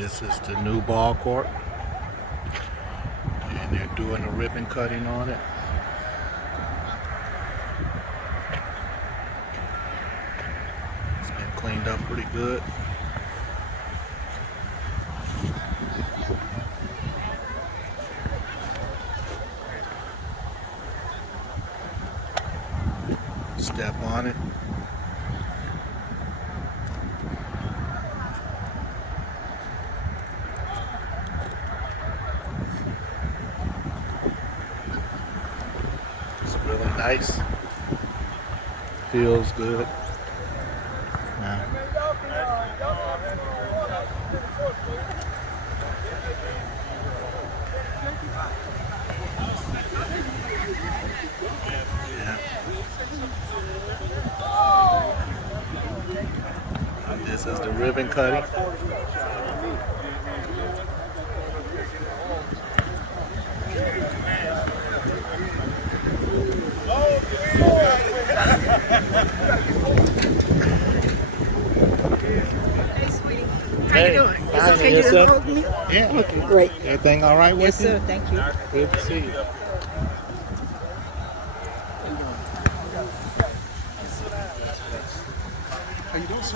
This is the new ball court, and they're doing a ribbon cutting on it. It's been cleaned up pretty good. Step on it. It's really nice. Feels good. Now, this is the ribbon cutting. Hey, sweetie. How you doing? It's Hi, okay yes, to sir. hold me? Yeah. Okay, great. Everything all right with Yes, you? sir. Thank you. Good to see you.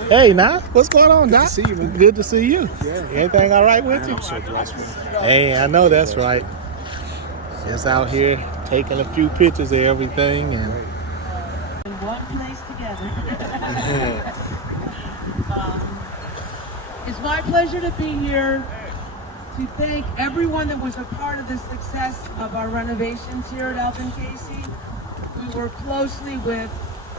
Hey, now, what's going on, Doc? Good to see you, man. Good to see you. Yeah. Everything all right with you? I'm so blessed, man. Hey, I know that's right. Just out here taking a few pictures of everything, and in one place together. It's my pleasure to be here to thank everyone that was a part of the success of our renovations here at Alvin Casey. We work closely with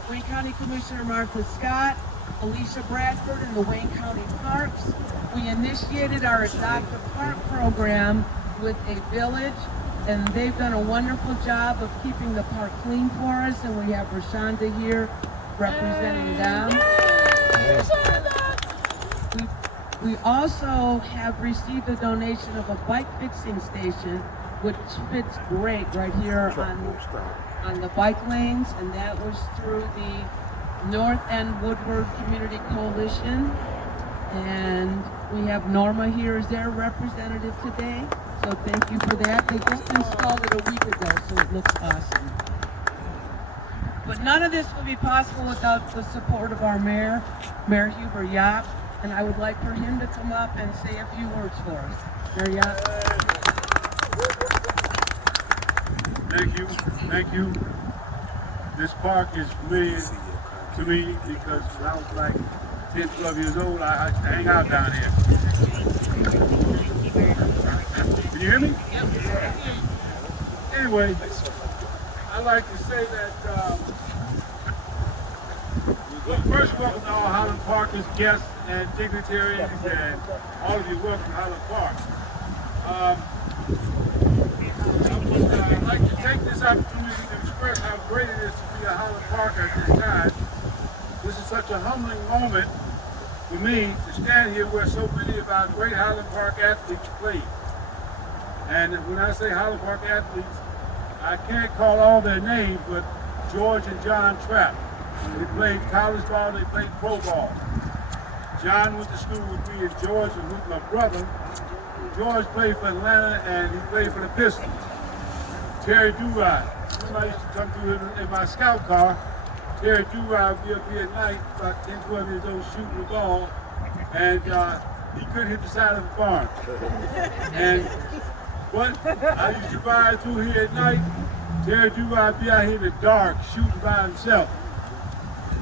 Wayne County Commissioner Martha Scott, Alicia Bradford, and the Wayne County Parks. We initiated our Adopt a Park program with a village, and they've done a wonderful job of keeping the park clean for us, and we have Rashonda here representing them. We also have received a donation of a bike fixing station, which fits great right here on the bike lanes, and that was through the North End Woodward Community Coalition. And we have Norma here as their representative today, so thank you for that. They just installed it a week ago, so it looks awesome. But none of this would be possible without the support of our mayor, Mayor Hubert Yopp, and I would like for him to come up and say a few words for us. Mayor Yopp. Thank you. This park is familiar to me because when I was like 10, 12 years old, I used to hang out down here. Can you hear me? Anyway, I'd like to say that, well, first welcome to all Highland Parkers, guests, and dignitaries, and all of you welcome to Highland Park. I'd like to take this opportunity to express how great it is to be at Highland Park at this time. This is such a humbling moment for me to stand here where so many of our great Highland Park athletes played. And when I say Highland Park athletes, I can't call all their names, but George and John Trapp. They played college ball, they played pro ball. John went to school with me, and George was with my brother. George played for Atlanta, and he played for the Pistons. Terry Durod. I used to come through in my scout car. Terry Durod would be up here at night, about 10, 12 years old, shooting the ball, and he couldn't hit the side of the barn. But I used to ride through here at night. Terry Durod would be out here in the dark, shooting by himself.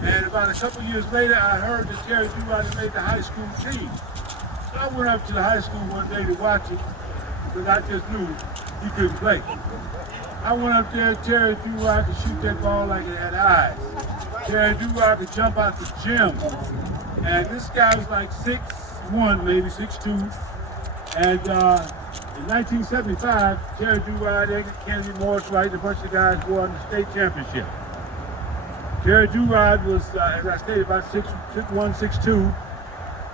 And about a couple years later, I heard that Terry Durod had made the high school team. So I went up to the high school one day to watch him, because I just knew he couldn't play. I went up there, Terry Durod could shoot that ball like it had eyes. Terry Durod could jump out the gym. And this guy was like 6'1", maybe 6'2". And in 1975, Terry Durod, Kennedy Morris Wright, and a bunch of guys won the state championship. Terry Durod was, as I stated, about 6'1", 6'2",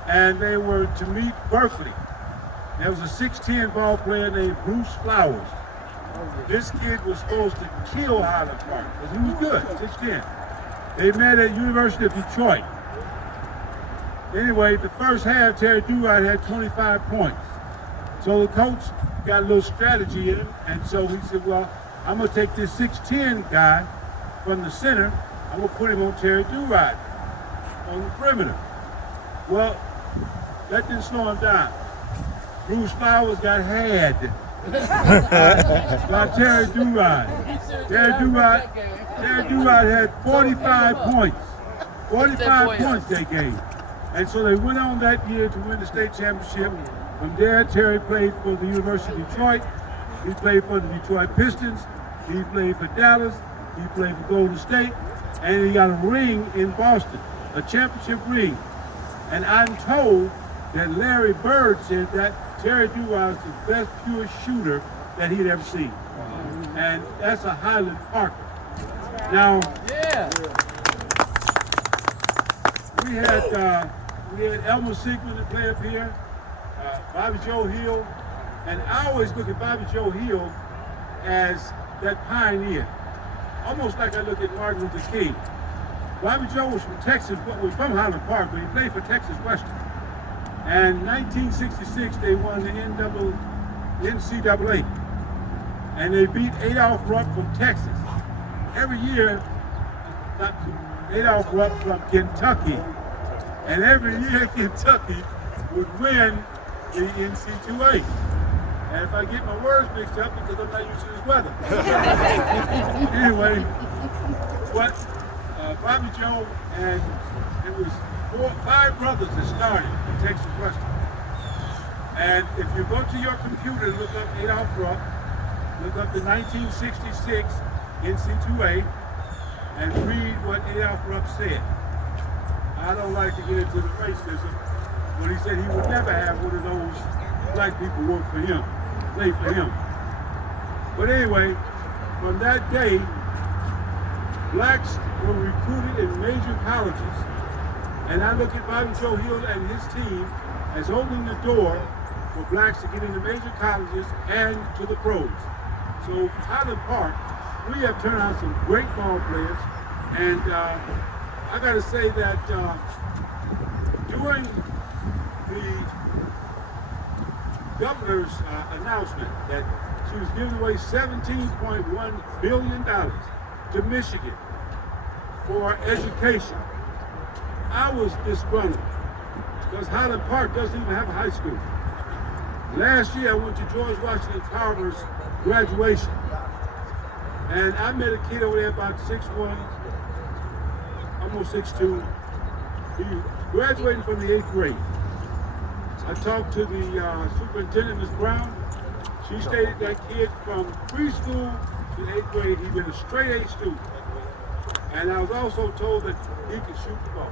and they were to meet Berkeley. There was a 6'10" ball player named Bruce Flowers. This kid was supposed to kill Highland Park because he was good, 6'10". They met at University of Detroit. Anyway, the first half, Terry Durrott had 25 points. So the coach got a little strategy in him, and so he said, well, I'm going to take this 6'10 guy from the center, I'm going to put him on Terry Durrott on the perimeter. Well, that didn't slow him down. Bruce Flowers got had by Terry Durrott. Terry Durrott had 45 points. 45 points they gave. And so they went on that year to win the state championship. From there, Terry played for the University of Detroit. He played for the Detroit Pistons. He played for Dallas. He played for Golden State. And he got a ring in Boston, a championship ring. And I'm told that Larry Bird said that Terry Durrott is the best pure shooter that he'd ever seen. And that's a Highland Parker. Now, we had Elmer Siegman to play up here, Bobby Joe Hill, and I always look at Bobby Joe Hill as that pioneer, almost like I look at Martin Luther King. Bobby Joe was from Texas, was from Highland Park, but he played for Texas Western. And in 1966, they won the NCAA, and they beat Adolph Rupp from Texas. Every year, Adolph Rupp from Kentucky, and every year Kentucky would win the NCAA. And if I get my words mixed up, because I'm not used to this weather. Anyway, what Bobby Joe, and it was 5 brothers that started in Texas Western. And if you go to your computer and look up Adolph Rupp, look up the 1966 NCAA, and read what Adolph Rupp said. I don't like to get into the racism, but he said he would never have one of those black people work for him, play for him. But anyway, from that day, blacks were recruited in major colleges, and I look at Bobby Joe Hill and his team as opening the door for blacks to get into major colleges and to the pros. So Highland Park, we have turned out some great ball players, and I got to say that during the governor's announcement that she was giving away $17.1 billion to Michigan for education, I was disgruntled because Highland Park doesn't even have a high school. Last year I went to George Washington Carver's graduation, and I met a kid over there about 6'1", almost 6'2". He graduated from the 8th grade. I talked to the superintendent, Ms. Brown. She stated that kid from preschool to 8th grade, he'd been a straight A student. And I was also told that he could shoot the ball.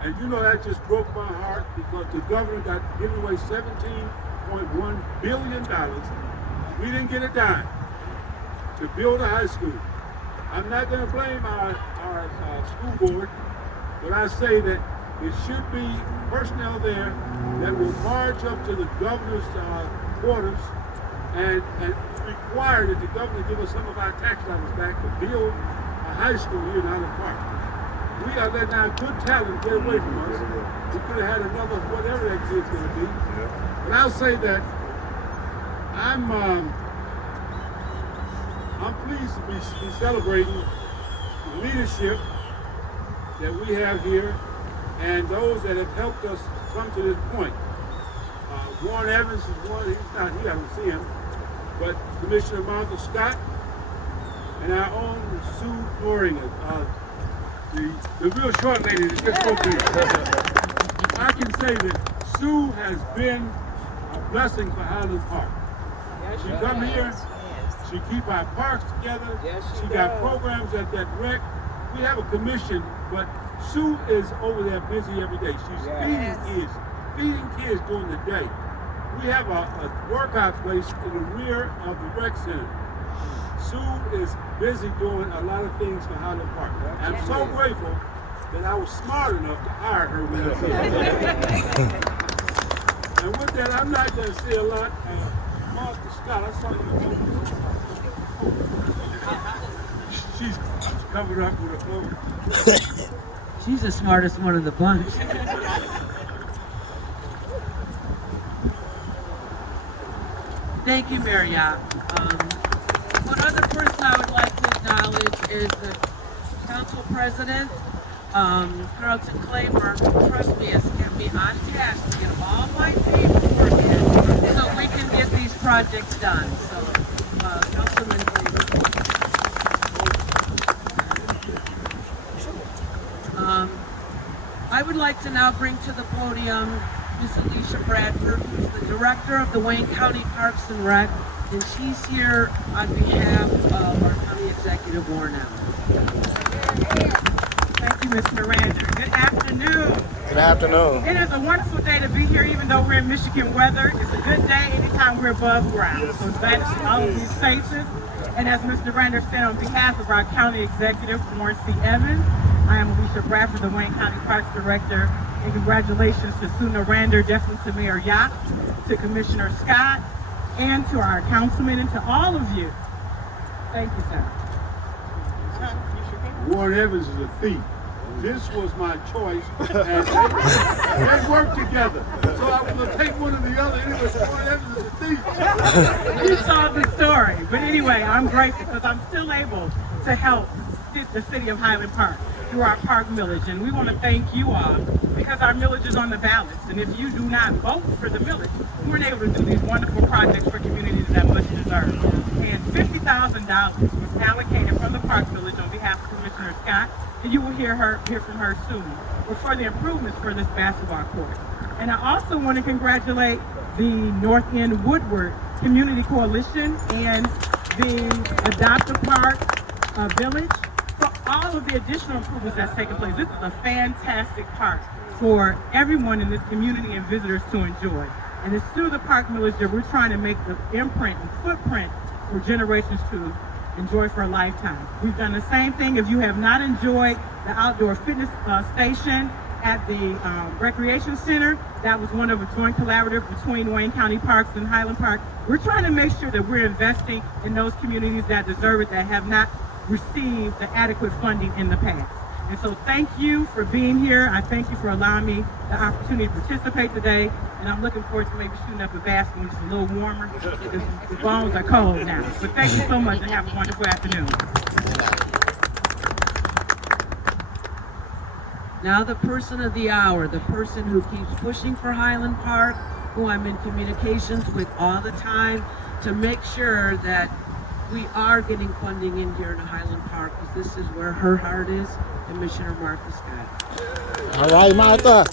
And you know, that just broke my heart because the governor got given away $17.1 billion. We didn't get a dime to build a high school. I'm not going to blame our school board, but I say that it should be personnel there that will march up to the governor's quarters and require that the governor give us some of our tax dollars back to build a high school here in Highland Park. We are letting our good talent get away from us. We could have had another whatever that kid's going to be. But I'll say that I'm pleased to be celebrating the leadership that we have here and those that have helped us come to this point. Warren Evans is one, he's not here, I don't see him, but Commissioner Martha Scott and our own Sue Floringer, the real short lady that just spoke to you. I can say that Sue has been a blessing for Highland Park. She come here, she keep our parks together, she got programs at that rec. We have a commission, but Sue is over there busy every day. She's feeding kids during the day. We have a workout place in the rear of the rec center. Sue is busy doing a lot of things for Highland Park. I'm so grateful that I was smart enough to hire her when I was here. And with that, I'm not going to say a lot. Martha Scott, I saw you. She's covered up with a cloak. She's the smartest one of the bunch. Thank you, Mayor Yopp. One other person I would like to acknowledge is the Council President, Carlton Claiborne, who, trust me, has kept me on task to get all my paperwork in so we can get these projects done. So, Councilman Claiborne. I would like to now bring to the podium Ms. Alicia Bradford, who's the Director of the Wayne County Parks and Rec, and she's here on behalf of our County Executive, Warren Allen. Thank you, Mr. Rander. Good afternoon. Good afternoon. It is a wonderful day to be here, even though we're in Michigan weather. It's a good day anytime we're above ground. So glad to see all of these faces. And as Mr. Rander said, on behalf of our County Executive, Warren C. Evans, I am Alicia Bradford, the Wayne County Parks Director, and congratulations to Suna Rander, definitely to Mayor Yopp, to Commissioner Scott, and to our councilmen, and to all of you. Thank you, sir. Warren Evans is a thief. This was my choice, and they work together. So I was going to take one or the other. Anyway, Warren Evans is a thief. You saw the story. But anyway, I'm grateful because I'm still able to help the city of Highland Park through our park millage. And we want to thank you all because our millage is on the ballots. And if you do not vote for the millage, we weren't able to do these wonderful projects for communities that much deserve. And $50,000 was allocated from the park millage on behalf of Commissioner Scott, and you will hear from her soon, for the improvements for this basketball court. And I also want to congratulate the North End Woodward Community Coalition and the Adopt a Park Village for all of the additional improvements that's taken place. This is a fantastic park for everyone in this community and visitors to enjoy. And it's through the park millage that we're trying to make the imprint and footprint for generations to enjoy for a lifetime. We've done the same thing. If you have not enjoyed the outdoor fitness station at the recreation center, that was one of a joint collaborative between Wayne County Parks and Highland Park. We're trying to make sure that we're investing in those communities that deserve it, that have not received the adequate funding in the past. And so thank you for being here. I thank you for allowing me the opportunity to participate today. And I'm looking forward to maybe shooting up a basket when it's a little warmer. The bones are cold now. But thank you so much and have a wonderful afternoon. Now the person of the hour, the person who keeps pushing for Highland Park, who I'm in communications with all the time to make sure that we are getting funding in here in Highland Park, because this is where her heart is, Commissioner Martha Scott. All right, Martha.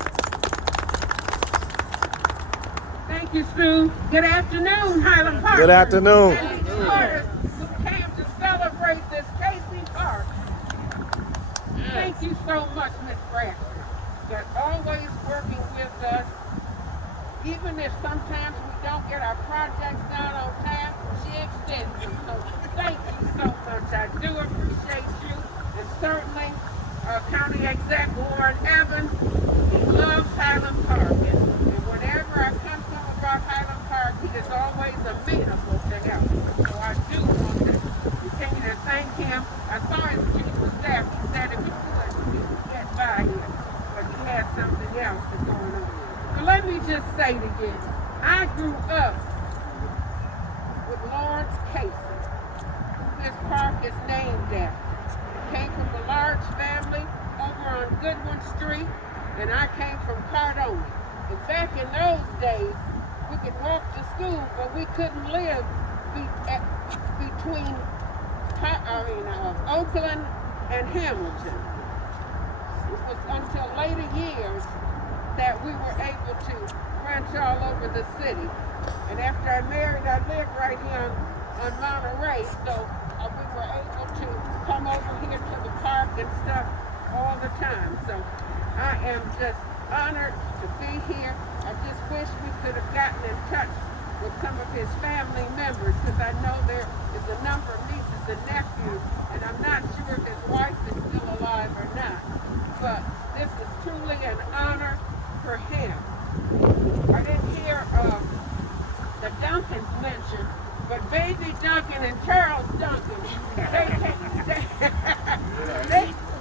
Thank you, Sue. Good afternoon, Highland Park. Good afternoon. And tourists who came to celebrate this Casey Park. Thank you so much, Ms. Bradford, for always working with us. Even if sometimes we don't get our projects done on time, she extends them. So thank you so much. I do appreciate you. And certainly our County Exec, Warren Evans, he loves Highland Park. And whenever I come to him about Highland Park, he is always amenable to help. So I do want to continue to thank him. I saw his chief of staff. He said if he could, he could get by here. But he had something else that's going on. So let me just say to you, I grew up with Lawrence Casey, who this park is named after. Came from a large family over on Goodwin Street, and I came from Cardona. And back in those days, we could walk to school, but we couldn't live between Oakland and Hamilton. It was until later years that we were able to branch all over the city. And after I married, I lived right here on Monterey, so we were able to come over here to the park and stuff all the time. So I am just honored to be here. I just wish we could have gotten in touch with some of his family members, because I know there is a number of nieces and nephews, and I'm not sure if his wife is still alive or not. But this is truly an honor for him. I didn't hear the Duncans mentioned, but Baby Duncan and Charles Duncan,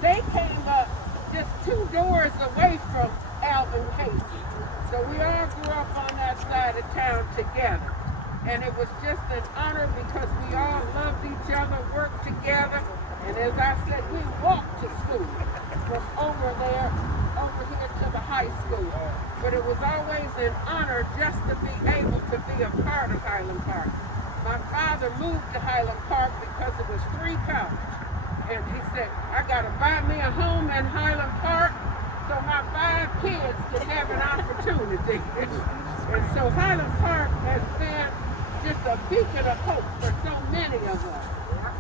they came up just 2 doors away from Alvin Casey. So we all grew up on that side of town together. And it was just an honor because we all loved each other, worked together, and as I said, we walked to school from over here to the high school. But it was always an honor just to be able to be a part of Highland Park. My father moved to Highland Park because it was free college. And he said, I gotta buy me a home in Highland Park so my 5 kids can have an opportunity. And so Highland Park has been just a beacon of hope for so many of us.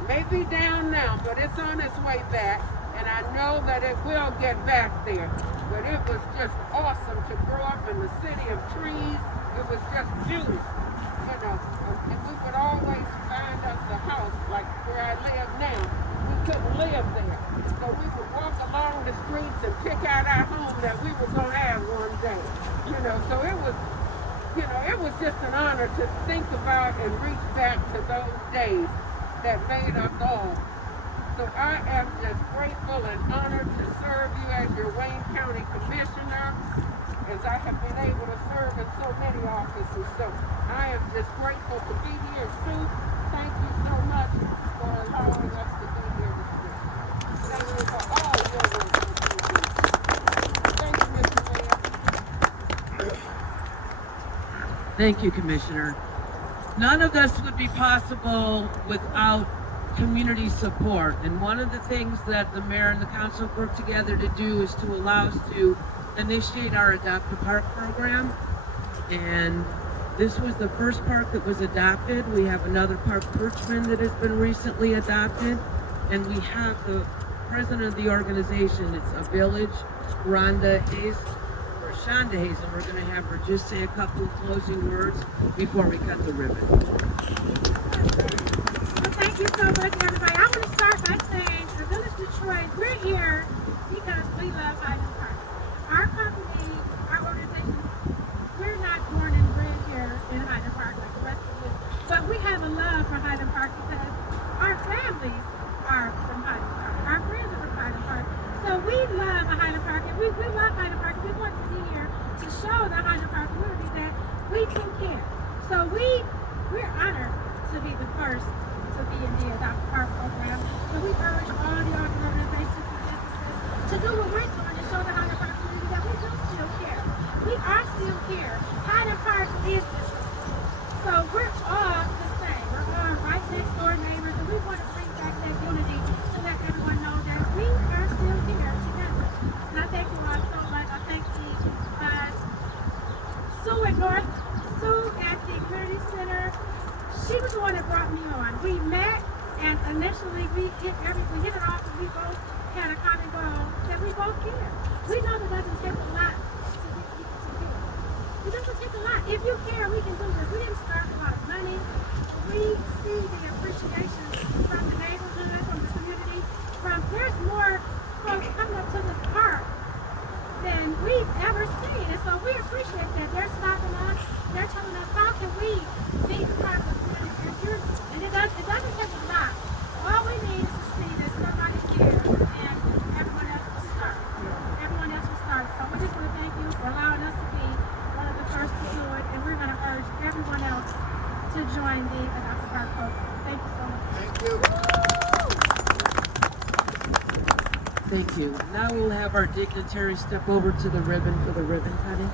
Maybe down now, but it's on its way back. And I know that it will get back there. But it was just awesome to grow up in the city of trees. It was just beautiful, you know. And we would always find us a house, like where I live now. We couldn't live there. So we would walk along the streets and pick out our home that we were going to have one day. You know, so it was, you know, it was just an honor to think about and reach back to those days that made us all. So I am just grateful and honored to serve you as your Wayne County Commissioner, as I have been able to serve in so many offices. So I am just grateful to be here. Sue, thank you so much for allowing us to be here this week. Thank you for all your work. Thank you, Mr. Mayor. Thank you, Commissioner. None of this would be possible without community support, and one of the things that the mayor and the council work together to do is to allow us to initiate our Adopt a Park program. And this was the first park that was adopted. We have another park, Birchman, that has been recently adopted, and we have the president of the organization. It's a village, Shonda Hazen. We're going to have her just say a couple of closing words before we cut the ribbon. Thank you so much, everybody. I want to start by saying, the Village Detroit, we're here because we love Highland Park. Our company, our organization, we're not born and bred here in Highland Park like the rest of you, but we have a love for Highland Park because our families are from Highland Park. Our friends are from Highland Park. So we love Highland Park, and we love Highland Park. We want to be here to show the Highland Park community that we can care. So we're honored to be the first to be in the Adopt a Park program. So we urge all the organizations and businesses to do what we're doing to show the Highland Park community that we do still care. We are still here. Highland Park is Detroit. So we're all the same. We're all right next door neighbors, and we want to bring back that unity to let everyone know that we are still here together. And I thank you all so much. I thank the Sue at the Community Center. She was the one that brought me on. We met, and initially we hit it off, and we both had a common goal that we both care. We know that it doesn't take a lot to get people to care. It doesn't take a lot. If you care, we can do this. We didn't start with a lot of money. We see the appreciation from the neighborhood, from the community, there's more folks coming up to this park than we've ever seen. And so we appreciate that. They're stopping us. They're telling us, how can we be part of the community? And it doesn't take a lot. All we need is to see that somebody cares, and everyone else will start. Everyone else will start. So we just want to thank you for allowing us to be one of the first to do it, and we're going to urge everyone else to join the Adopt a Park program. Thank you so much. Thank you. Thank you. Now we'll have our dignitaries step over to the ribbon for the ribbon cutting.